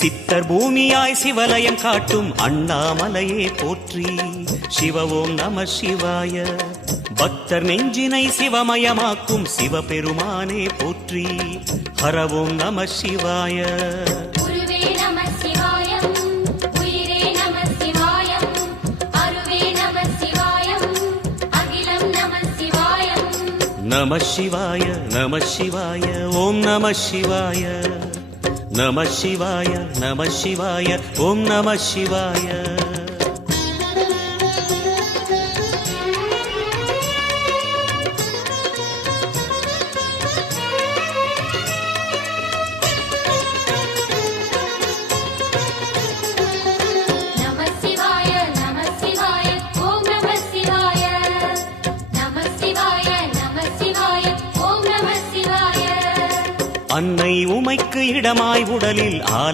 சித்தர் பூமியாய் சிவலயம் காட்டும் அண்ணாமலையே போற்றி. சிவ ஓம் நம சிவாய. பக்தர் நெஞ்சினை சிவமயமாக்கும் சிவபெருமானே போற்றி. ஹர ஓம் நம சிவாய. நம சிவாய நம சிவாய ஓம் நம சிவாய. நம சிவாய நம சிவாய ஓம் நம சிவாய. அன்னை உமைக்கு இடமாய் உடலில்